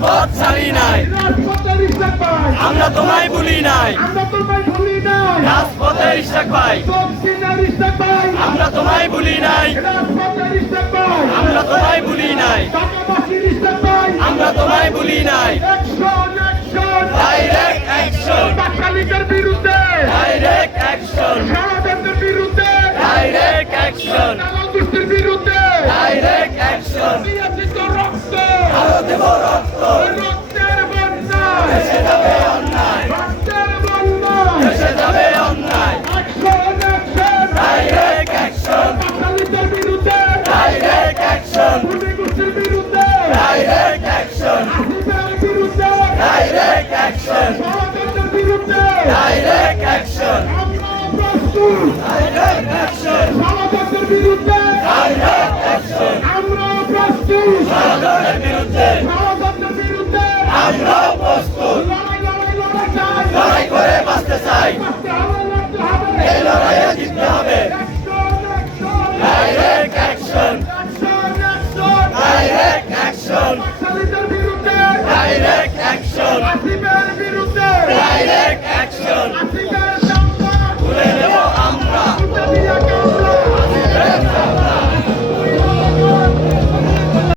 রাজপথ ছাড়ি নাই। আমরা তোমায় ভুলি নাই। রাজপথের ইশাক ভাই আমরা তোমায় ভুলি নাই। আমরা তোমায় ভুলি নাই। আমরা তোমায় ভুলি নাই। ডাইরেক্ট অ্যাকশন বিরুদ্ধে! ডাইরেক্ট অ্যাকশন ষড়যন্ত্রের বিরুদ্ধে! ডাইরেক্ট অ্যাকশন দালাল বিরুদ্ধে! ডাইরেক্ট অ্যাকশন অ্যাকশন আমরা প্রস্তুত ডাইরেক্ট লড়াই এই লড়াইয়ে জিততে হবে। Direct action direct action direct action